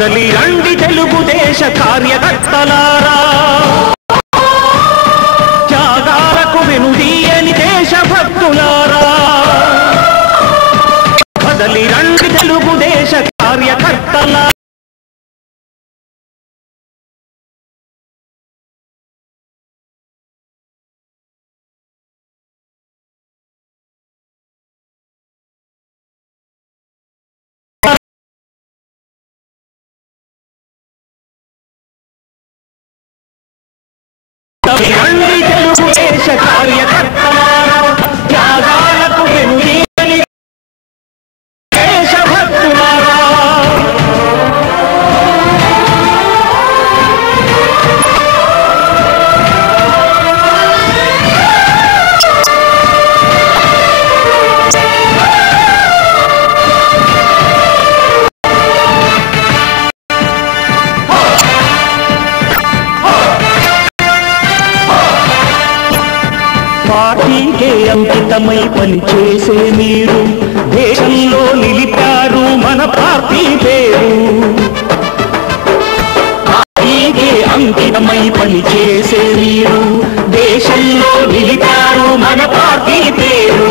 కదలి రండి తెలుగుదేశ కార్యకర్తలారా, త్యాగాలకు వెనుదీయని దేశభక్తులారా, కదలి రండి తెలుగుదేశ కార్యకర్తలారా. రండి తెలుగుదేశ కార్యకర్తలారా, త్యాగాలకు వెనుదీయని దేశభక్తులారా. పార్టీకే అంకితమై పనిచేసే మీరు దేశంలో నిలిపారు మన పార్టీ పేరు. పార్టీకే అంకితమై పనిచేసే మీరు దేశంలో నిలిపారు మన పార్టీ పేరు.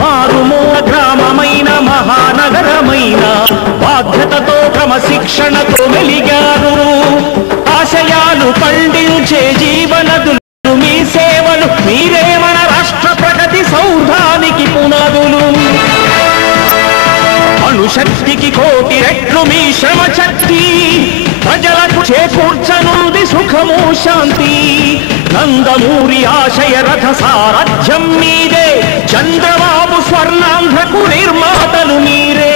మారుమూల గ్రామమైన మహానగరమైన బాధ్యతతో క్రమశిక్షణతో మెలిగారు. ఆశయాలు పండించే జీవనదులు మీ సేవలు, మీరే మన రాష్ట్ర ప్రగతి సౌధానికి పునాదులు. అణుశక్తికి కోటి రెట్లు మీ శ్రమ శక్తి, ప్రజలకు చేకూర్చనుంది సుఖము శాంతి. నందమూరి ఆశయ రథ సారథ్యం మీదే, చంద్రబాబు స్వర్ణాంధ్రకు నిర్మాతలు మీరే.